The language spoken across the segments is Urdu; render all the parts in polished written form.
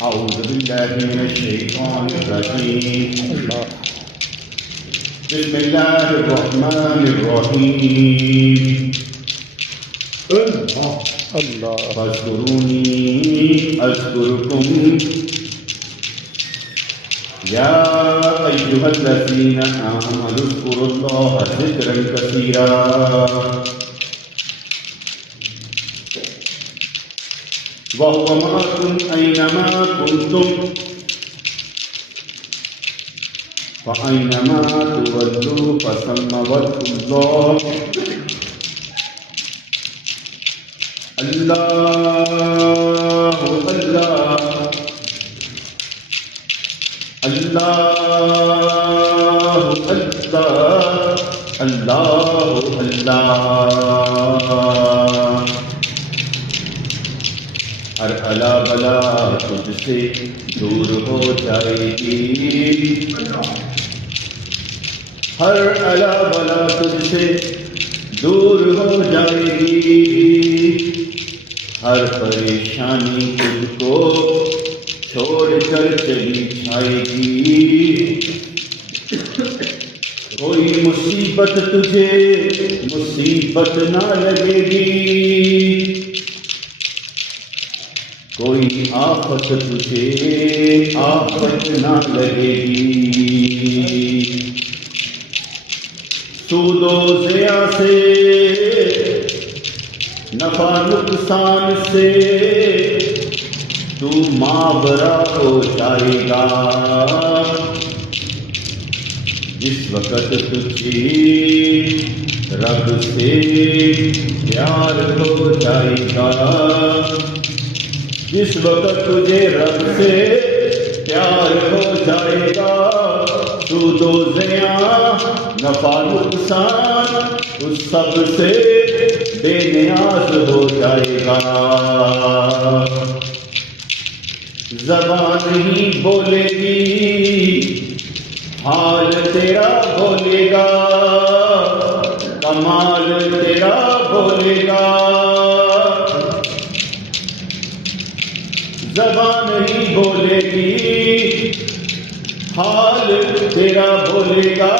أعوذ بالله من الشيطان الرجيم. بسم الله الرحمن الرحيم. فاذكروني أذكركم يا أيها الذين آمنوا اذكروا الله ذكرا كثيرا وهو معكم أينما كنتم فأينما تولوا فثم وجه الله الله الله الله الله الله. ہر الا بلا تجھ سے دور ہو جائے گی، ہر الا بلا تجھ سے دور ہو جائے گی، ہر پریشانی تجھ کو چھوڑ کر چلی جائے گی، کوئی مصیبت تجھے مصیبت نہ لگے گی، کوئی آفت تجھے آفت نہ لگے گی، سود و ضیاع سے نفع نقصان سے تو مابرا ہو جائے گا، جس وقت تجھے رب سے پیار ہو جائے گا، جس وقت تجھے رب سے پیار ہو جائے گا، سود و ضیاع نفع نقصان اس سب سے بے نیاز ہو جائے گا، زبان نہیں بولے گی حال تیرا بولے گا، کمال تیرا بولے گا، زبان نہیں بولے گی حال تیرا بولے گا،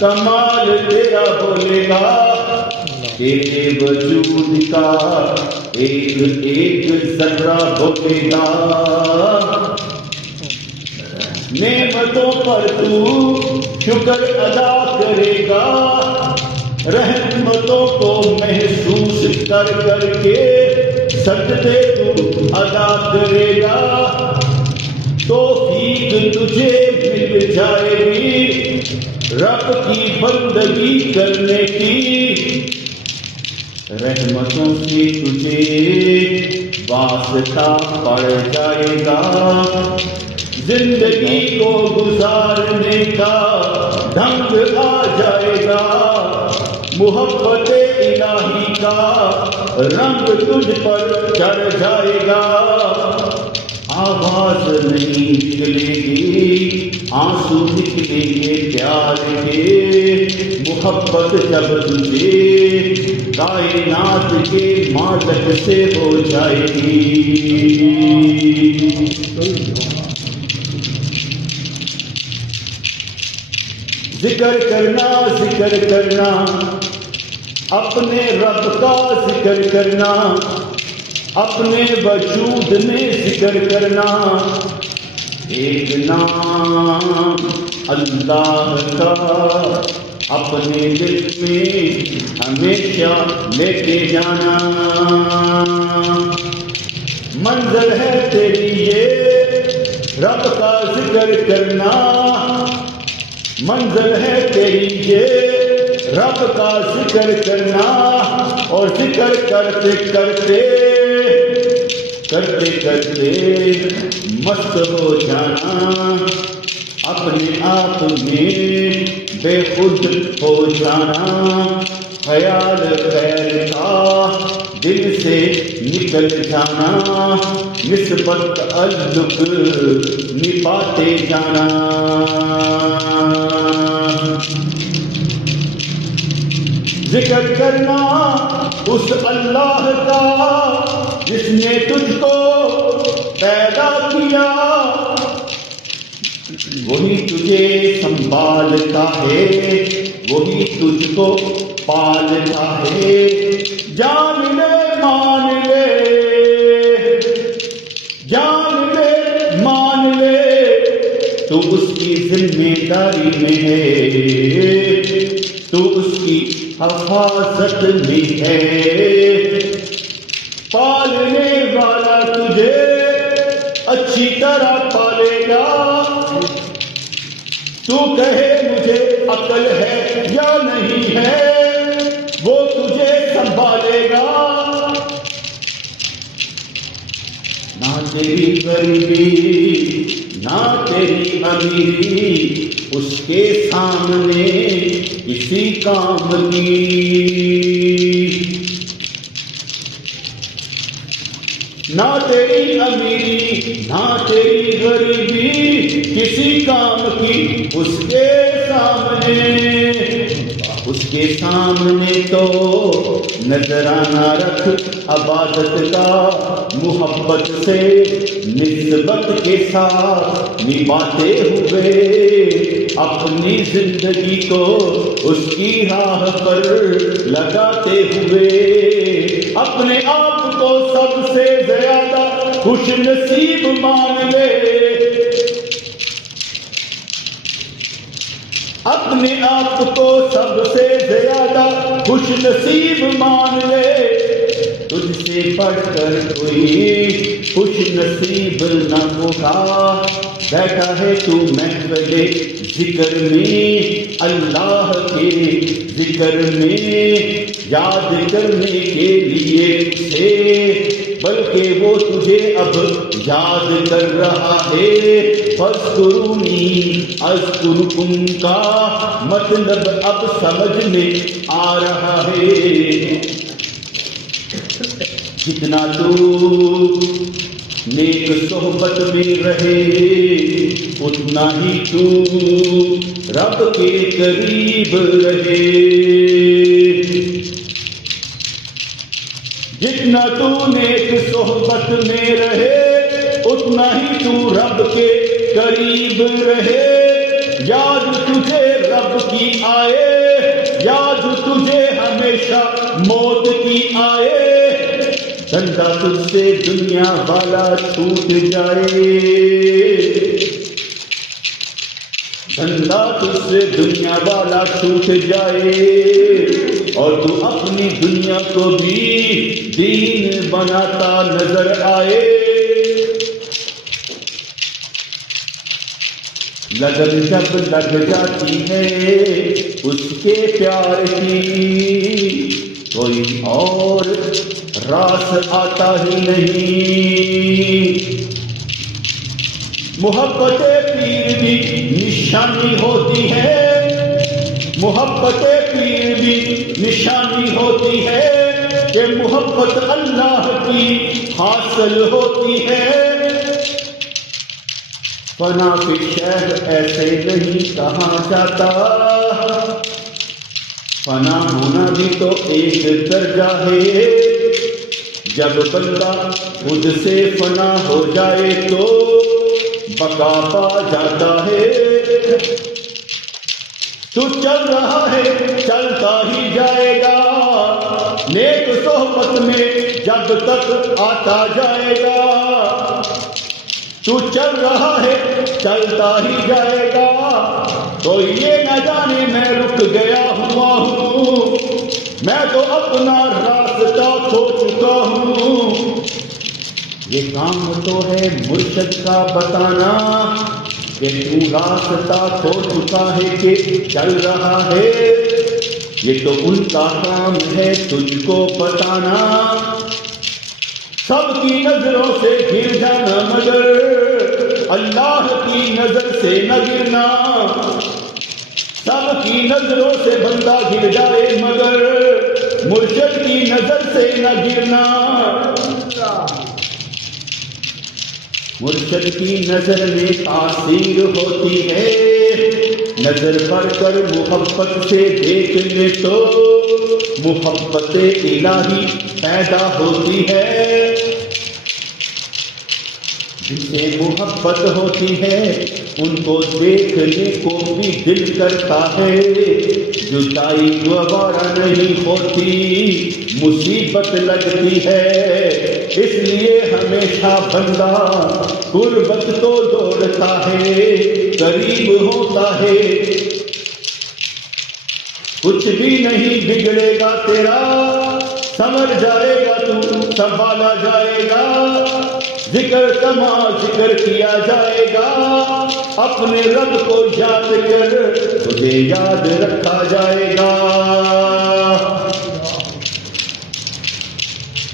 کمال تیرا بولے گا، تیرے وجود کا ایک ایک ذرہ بولے گا، نعمتوں پر تو شکر ادا کرے گا، رحمتوں کو محسوس کر کر کے سجدے تو ادا کرے گا، توفیق تجھے مل جائے گی رب کی بندگی کرنے کی، رحمتوں سے تجھے واسطہ پڑ جائے گا، زندگی کو گزارنے کا ڈھنگ آ جائے گا، محبت الہی کا رنگ تجھ پر چڑھ جائے گا، آواز نہیں نکلے گی آنسو نکلیں گے پیار کے، محبت جب تجھے کائنات کے مالک سے ہو جائے گی، ذکر کرنا ذکر کرنا اپنے رب کا ذکر کرنا، اپنے وجود میں ذکر کرنا، ایک نام اللہ کا اپنے دل میں ہمیشہ لے کے جانا، منزل ہے تیری یہ رب کا ذکر کرنا، منزل ہے تیری یہ رب کا ذکر کرنا، اور ذکر کرتے کرتے کرتے کرتے مست ہو جانا، اپنے آپ میں بے خود ہو جانا، خیال خیر کا دل سے نکل جانا، نسبت تعلق نبھاتے جانا، ذکر کرنا اس اللہ کا جس نے تجھ کو پیدا کیا وہی تجھے سنبھالتا ہے، وہی تجھ کو پالتا ہے۔ جان لے مان لے، جان لے مان لے، تو اس کی ذمہ داری میں ہے، تو اس کی حفاظت میں ہے۔ پالنے والا تجھے اچھی طرح پالے گا، تو کہے مجھے عقل ہے یا نہیں ہے، وہ تجھے سنبھالے گا۔ نہ تیری غریبی نہ تیری امیری اس کے سامنے کسی کام کی، نہ تیری امیری نہ تیری غریبی کسی کام کی اس کے سامنے۔ اس کے سامنے تو نذرانہ رکھ عبادت کا، محبت سے نسبت کے ساتھ نبھاتے ہوئے اپنی زندگی کو اس کی راہ پر لگاتے ہوئے اپنے آپ کو سب سے زیادہ خوش نصیب مان لے، اپنے آپ کو سب سے زیادہ خوش نصیب مان لے۔ تجھ سے بڑھ کر کوئی خوش نصیب نہ ہوگا، بیٹھا ہے تو محفل ذکر میں، اللہ کے ذکر میں یاد کرنے کے لیے سے، بلکہ وہ تجھے اب یاد کر رہا ہے۔ فاذکرونی اذکرکم کا مطلب اب سمجھ میں آ رہا ہے۔ جتنا تو نیک صحبت میں رہے اتنا ہی تو رب کے قریب رہے، جتنا تو نیک صحبت میں رہے اتنا ہی تو رب کے قریب رہے۔ یاد تجھے رب کی آئے، یاد تجھے ہمیشہ موت کی آئے، بندہ تجھ سے دنیا والا چھوٹ جائے، بندہ تجھ سے دنیا والا چھوٹ جائے، اور تو اپنی دنیا کو بھی دین بناتا نظر آئے۔ لگن جب لگ جاتی ہے اس کے پیار کی، کوئی اور راس آتا ہی نہیں۔ محبت پیر بھی نشانی ہوتی ہے، محبت پیر بھی نشانی ہوتی ہے کہ محبت اللہ کی حاصل ہوتی ہے۔ فنا کے شہر ایسے نہیں کہا جاتا، فنا ہونا بھی تو ایک درجہ ہے، جب بندہ خود سے فنا ہو جائے تو بقا پا جاتا ہے۔ تو چل رہا ہے چلتا ہی جائے گا، نیک صحبت میں جب تک آتا جائے گا، تو چل رہا ہے چلتا ہی جائے گا۔ تو یہ نہ جانے میں رک گیا ہوا ہوں، میں تو اپنا راستہ کھو چکا ہوں۔ یہ کام تو ہے مرشد کا بتانا کہ تو راستہ کھو چکا ہے کہ چل رہا ہے، یہ تو ان کا کام ہے تجھ کو بتانا۔ سب کی نظروں سے گر جانا مگر اللہ کی نظر سے نہ گرنا، سب کی نظروں سے بندہ گر جائے مگر مرشد کی نظر سے نہ گرنا۔ مرشد کی نظر میں تاثیر ہوتی ہے، نظر پڑ کر محبت سے دیکھ لے تو محبت الہی پیدا ہوتی ہے۔ جن سے محبت ہوتی ہے ان کو دیکھنے کو بھی دل کرتا ہے، جدائی دوبارہ نہیں ہوتی، مصیبت لگتی ہے، اس لیے ہمیشہ بندہ غربت تو دوڑتا ہے، قریب ہوتا ہے، کچھ بھی نہیں بگڑے گا تیرا، سمجھ جائے گا تو سنبھالا جائے گا، ذکر کما ذکر کیا جائے گا، اپنے رب کو یاد کر تجھے یاد رکھا جائے گا،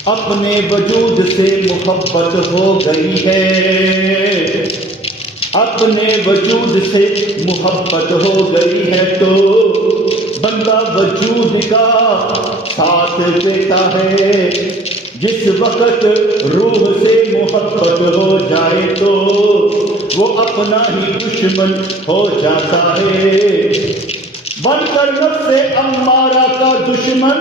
اپنے وجود سے محبت ہو گئی ہے، اپنے وجود سے محبت ہو گئی ہے تو بندہ وجود کا ساتھ دیتا ہے، جس وقت روح سے محبت ہو جائے تو وہ اپنا ہی دشمن ہو جاتا ہے، بن کر نفس امارہ کا دشمن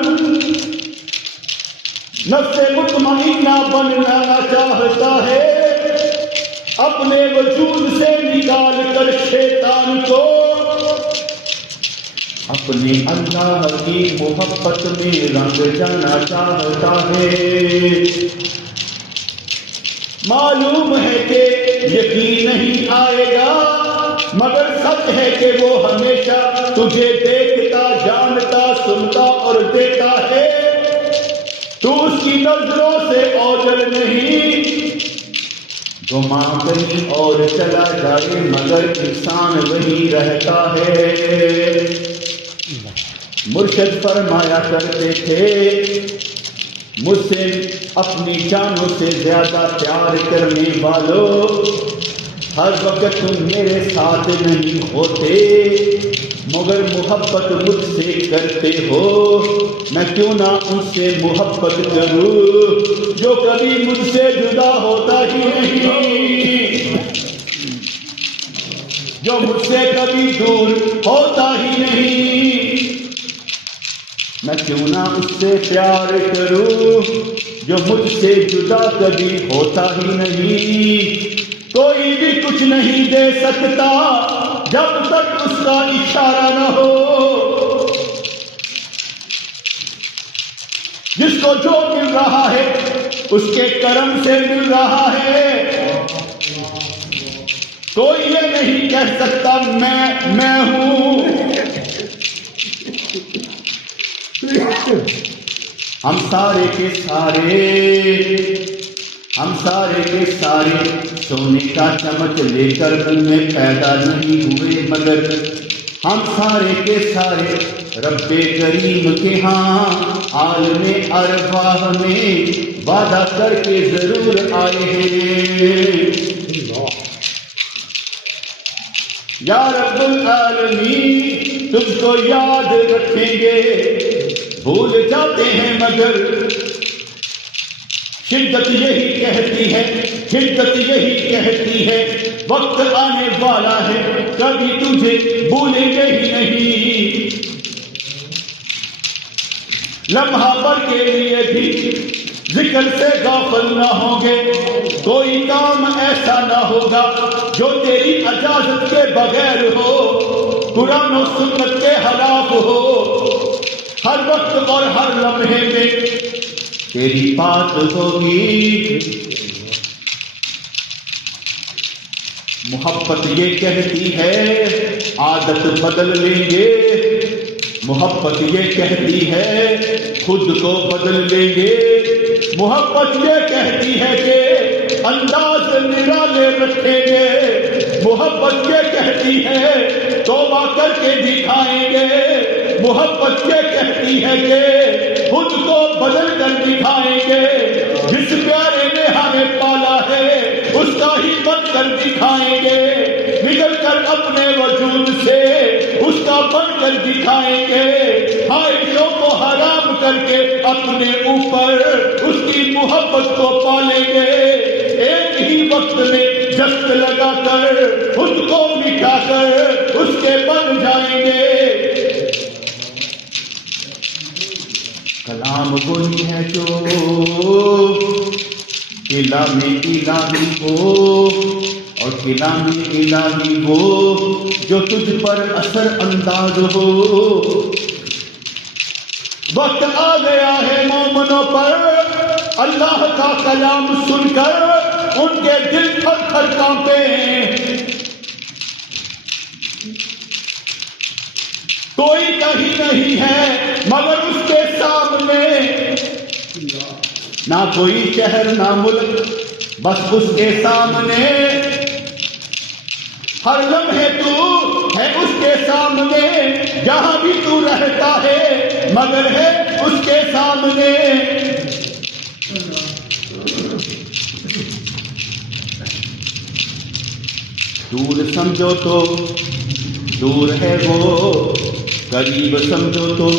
نفس مطمئنہ بننا چاہتا ہے، اپنے وجود سے نکال کر شیطان کو اپنے اللہ کی محبت میں رنگ جانا چاہتا ہے، معلوم ہے کہ یقین نہیں آئے گا مگر سچ ہے کہ وہ ہمیشہ تجھے دیکھتا جانتا سنتا اور دیتا ہے، تو اس کی نظروں سے اوجل نہیں، گمان کہیں اور چلا جائے مگر انسان وہی رہتا ہے، مرشد فرمایا کرتے تھے مجھ سے اپنی جانوں سے زیادہ پیار کرنے والوں، ہر وقت تم میرے ساتھ نہیں ہوتے مگر محبت مجھ سے کرتے ہو، میں کیوں نہ ان سے محبت کروں جو کبھی مجھ سے جدا ہوتا ہی نہیں، جو مجھ سے کبھی دور ہوتا ہی نہیں، میں کیوں نہ اس سے پیار کروں جو مجھ سے جدا کبھی ہوتا ہی نہیں، کوئی بھی کچھ نہیں دے سکتا جب تک اس کا اشارہ نہ ہو، جس کو جو مل رہا ہے اس کے کرم سے مل رہا ہے، کوئی یہ نہیں کہہ سکتا میں ہوں، ہم سارے کے سارے سونے کا چمچ لے کر ان میں پیدا نہیں ہوئے مگر ہم سارے کے سارے رب کریم کے ہاں عالم ارواح میں وعدہ کر کے ضرور آئے ہیں، یا رب العالمین تجھ کو یاد رکھیں گے، بھول جاتے ہیں مگر شدت یہی کہتی ہے وقت آنے والا ہے کبھی تجھے بھولیں گے ہی نہیں، لمحہ بھر کے لیے بھی ذکر سے غافل نہ ہوں گے، کوئی کام ایسا نہ ہوگا جو تیری اجازت کے بغیر ہو، قرآن و سنت کے خلاف ہو، ہر وقت اور ہر لمحے میں تیری بات ہوگی، محبت یہ کہتی ہے عادت بدل لیں گے، محبت یہ کہتی ہے خود کو بدل لیں گے، محبت یہ کہتی ہے کہ انداز نرالے رکھیں گے، محبت یہ کہتی ہے توبہ کر کے دکھائیں گے، محبت یہ کہتی ہے کہ خود کو بدل کر دکھائیں گے، جس پیارے نے ہمیں پالا ہے اس کا ہی بن کر دکھائیں گے، نکل کر اپنے وجود سے اس کا بن کر دکھائیں گے، خواہشوں کو حرام کر کے اپنے اوپر اس کی محبت کو پالیں گے، ایک ہی وقت میں جست لگا کر خود کو مٹا کر اس کے بن جائیں گے، کلام وہی ہے جو کہ کلام الہی وہ، اور کلام الہی وہ جو تجھ پر اثر انداز ہو۔ وقت آ گیا ہے مومنوں پر اللہ کا کلام سن کر ان کے دل تھر تھر کانپے ہیں۔ کوئی کہیں نہیں ہے مگر اس کے سامنے، نہ کوئی شہر نہ ملک بس اس کے سامنے، ہر لمحے تو ہے اس کے سامنے، جہاں بھی تو رہتا ہے مگر ہے اس کے سامنے۔ دور سمجھو تو دور ہے وہ، قریب سمجھو تو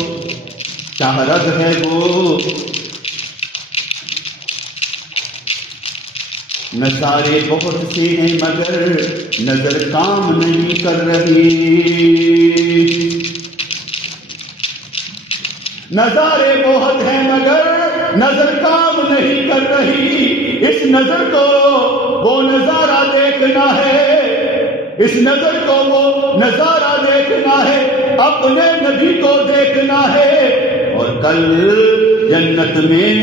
شاہرگ ہے وہ۔ نظارے بہت سے ہیں مگر نظر کام نہیں کر رہی، نظارے بہت ہیں مگر نظر کام نہیں کر رہی۔ اس نظر کو وہ نظارہ دیکھنا ہے، اس نظر کو وہ نظارہ دیکھنا ہے، اپنے نبی کو دیکھنا ہے، اور کل جنت میں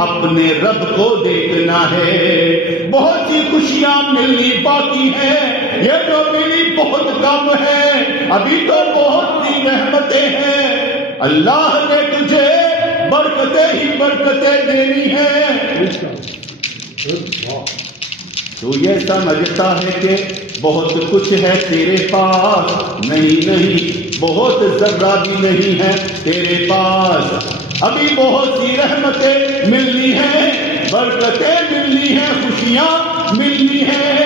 اپنے رب کو دیکھنا ہے۔ بہت سی خوشیاں ملنی باقی ہیں، یہ تو ملی بہت کم ہے، ابھی تو بہت سی رحمتیں ہیں، اللہ نے تجھے برکتیں ہی برکتیں دینی ہیں۔ تو یہ سمجھتا ہے کہ بہت کچھ ہے تیرے پاس، نہیں نہیں، بہت ذرہ بھی نہیں ہے تیرے پاس، ابھی بہت سی رحمتیں ملنی ہیں، برکتیں ملنی ہیں، خوشیاں ملنی ہیں۔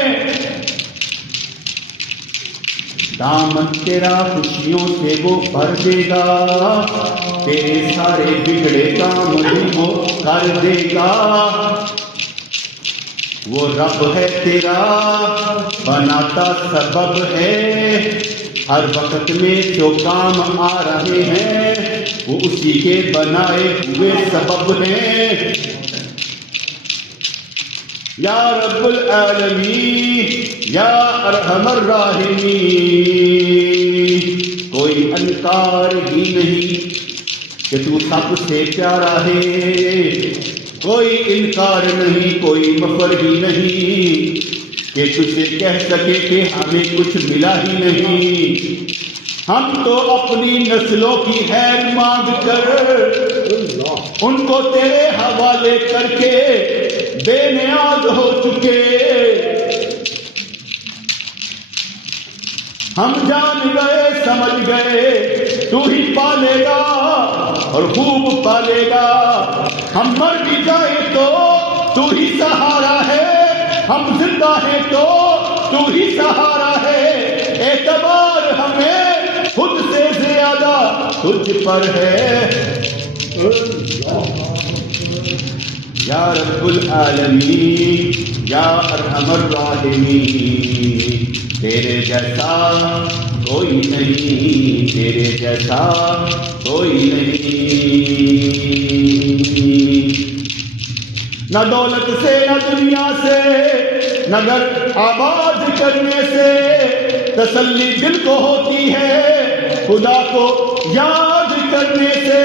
دامن تیرا خوشیوں سے وہ بھر دے گا، تیرے سارے بگڑے کام بھی وہ کر دے گا۔ وہ رب ہے تیرا بناتا سبب ہے، ہر وقت میں جو کام آ رہے ہیں وہ اسی کے بنائے ہوئے سبب ہیں۔ یا رب العالمین یا ارحم الراحمین، کوئی انکار ہی نہیں کہ تو سب سے پیارا ہے، کوئی انکار نہیں، کوئی مفر ہی نہیں کہ تجھے کہہ سکے کہ ہمیں کچھ ملا ہی نہیں۔ ہم تو اپنی نسلوں کی خیر مانگ کر ان کو تیرے حوالے کر کے بے نیاز ہو چکے۔ ہم جان گئے سمجھ گئے تو ہی پالے گا اور خوب پالے گا، ہم مر بھی جائے تو ہی سہارا ہے، ہم زندہ ہیں تو ہی سہارا ہے، اعتبار ہمیں خود سے زیادہ تجھ پر ہے۔ یا رب العالمین یا ارحم الراحمین، تیرے جیسا کوئی نہیں، تیرے جیسا کوئی نہیں۔ نہ دولت سے نہ دنیا سے نہ گھر آباد کرنے سے تسلی دل کو ہوتی ہے، خدا کو یاد کرنے سے۔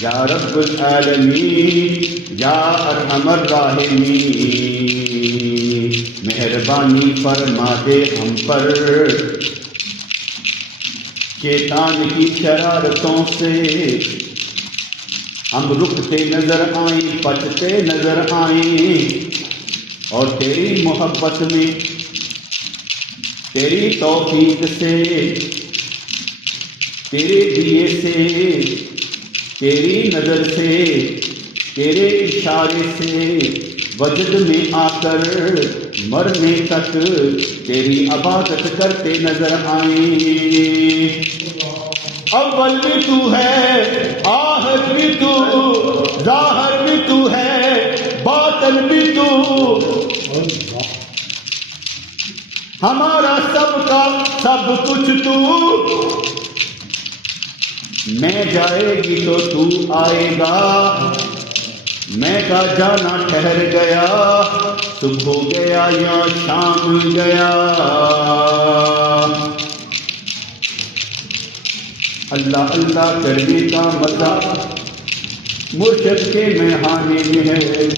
یا رب العالمین یا ارحم الراحمین، مہربانی فرما دے ہم پر، شیطان کی شرارتوں سے ہم رکتے نظر آئیں، پچتے نظر آئیں، اور تیری محبت میں تیری توفیق سے تیرے دیے سے تیری نظر سے تیرے اشارے سے وجد میں آ کر مرنے تک تیری عبادت کرتے نظر آئیں۔ اول بھی تو ہے، آخر بھی تو، ظاہر بھی تو ہے، باطن بھی تو، ہمارا سب کا سب کچھ تو، میں جائے گی تو تو آئے گا، میں کا جانا ٹھہر گیا، صبح ہو گیا یا شام گیا۔ اللہ اللہ کرنے کا مزہ مرشد کے میخانے میں ہے،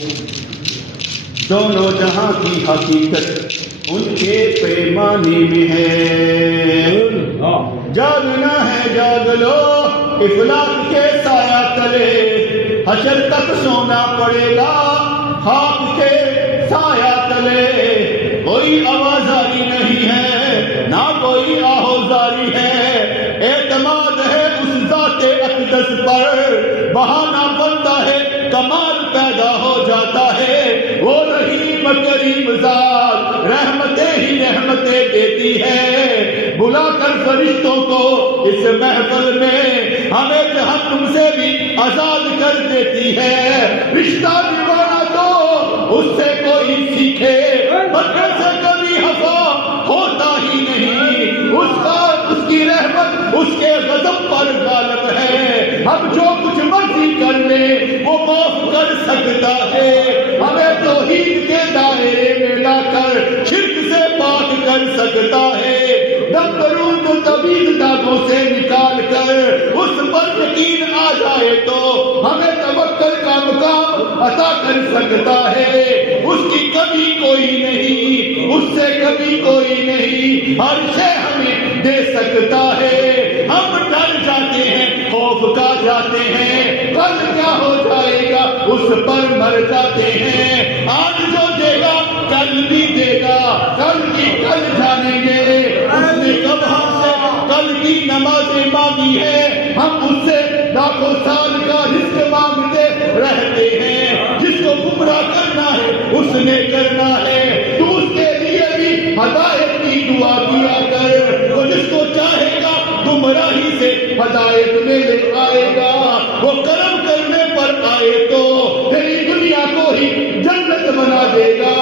دونوں جہاں کی حقیقت ان کے پیمانے میں ہے۔ جاگنا ہے جاگ لو افلاک کے سایہ تلے، حشر تک سونا پڑے گا خاک کے سایہ تلے۔ کوئی آوازاری نہیں ہے نہ کوئی آہوزاری ہے، اعتماد ہے اس ذات اقدس پر، بہانہ بنتا ہے کمال پیدا ہو جاتا ہے۔ وہ رحیم کریم ذات رحمتیں ہی رحمتیں دیتی ہے، بلا کر فرشتوں کو اس محفل میں ہمیں جہنم سے بھی آزاد کر دیتی ہے۔ رشتہ نبھانا تو اس سے کوئی سیکھے، بچے سے کبھی خفا ہوتا ہی نہیں، اس کی رحمت اس کے غضب پر غالب ہے۔ ہم جو کچھ مرضی کر لیں وہ معاف کر سکتا ہے، ہمیں توحید کے دائرے میں لا کر شرک سے پاک کر سکتا ہے، ڈمبروں کو طبیعت داغوں سے نکال کر اس پر یقین آ جائے تو ہمیں توکل کا مقام عطا کر سکتا ہے۔ اس کی کبھی کوئی نہیں، اس سے کبھی کوئی نہیں، ہر شے ہمیں دے سکتا ہے۔ ہم ڈر جاتے ہیں، خوف کھا جاتے ہیں، کل کیا ہو جائے گا اس پر مر جاتے ہیں۔ آج جو دے گا کل بھی دے گا، کل کی کل جانیں گے۔ اس نے کب ہم سے کل کی نمازیں مانگی ہے، ہم اس سے لاکھوں سال کا رزق مانگتے رہتے ہیں۔ جس کو گمراہ کرنا ہے اس نے کرنا ہے، تو اس کے لیے بھی ہدایت کی دعا کیا کر۔ وہ جس کو چاہے گا گمراہی سے ہدایت میں لے آئے گا، وہ کرم کرنے پر آئے تو تیری دنیا کو ہی جنت بنا دے گا۔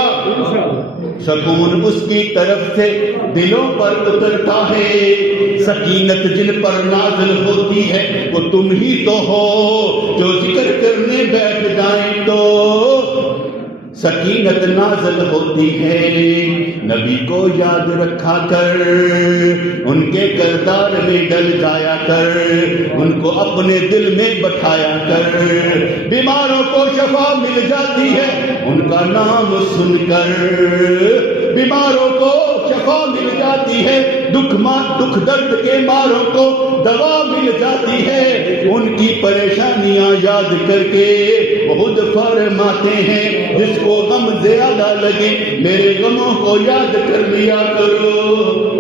سکون اس کی طرف سے دلوں پر اترتا ہے، سکینت جن پر نازل ہوتی ہے وہ تم ہی تو ہو، جو ذکر کرنے بیٹھ جائیں تو سکینت نازل ہوتی ہے۔ نبی کو یاد رکھا کر، ان کے کردار میں ڈل جایا کر، ان کو اپنے دل میں بٹھایا کر۔ بیماروں کو شفا مل جاتی ہے ان کا نام سن کر، بیماروں کو شفا مل جاتی ہے، دکھ درد کے ماروں کو دوا مل جاتی ہے۔ ان کی پریشانیاں یاد کر کے خود فرماتے ہیں، جس کو غم زیادہ لگے میرے غموں کو یاد کر لیا کرو،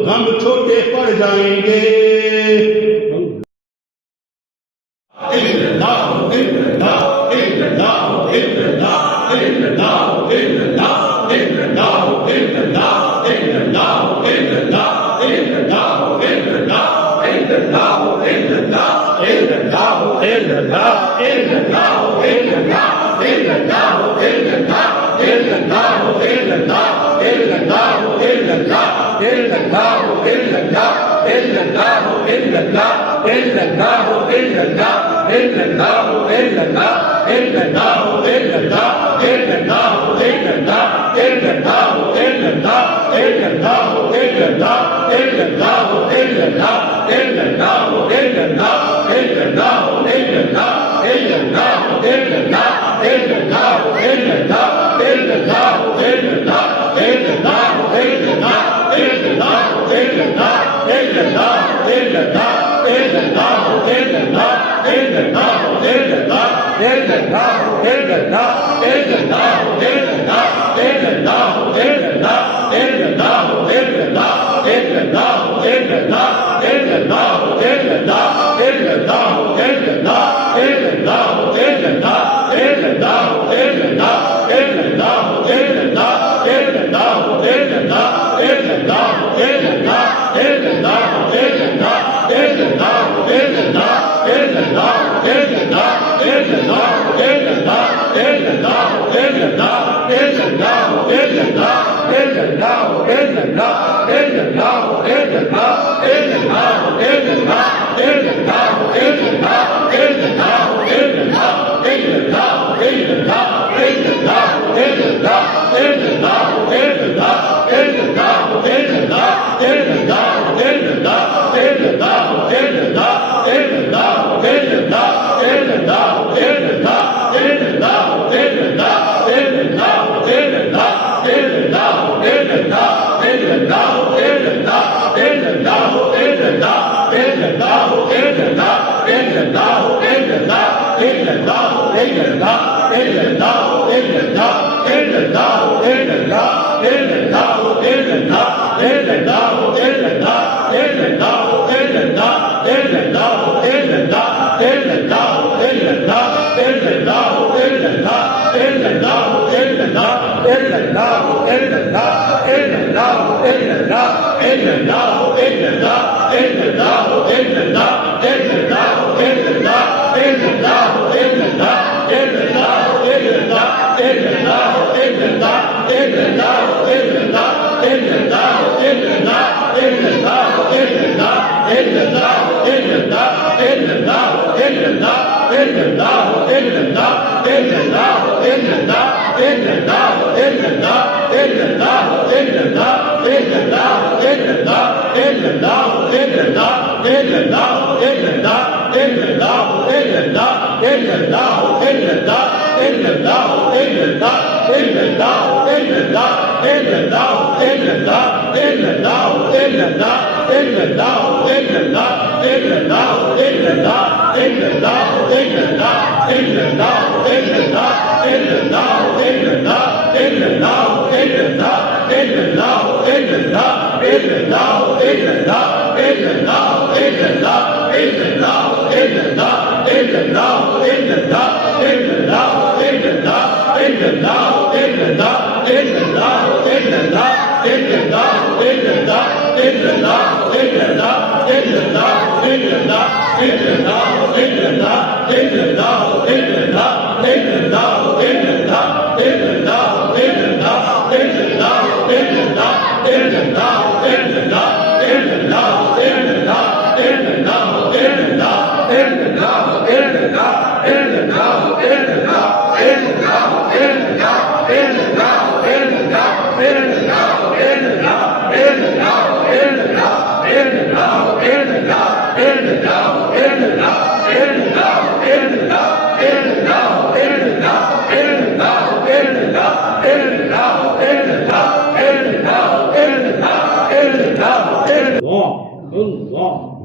غم چھوٹے پڑ جائیں گے۔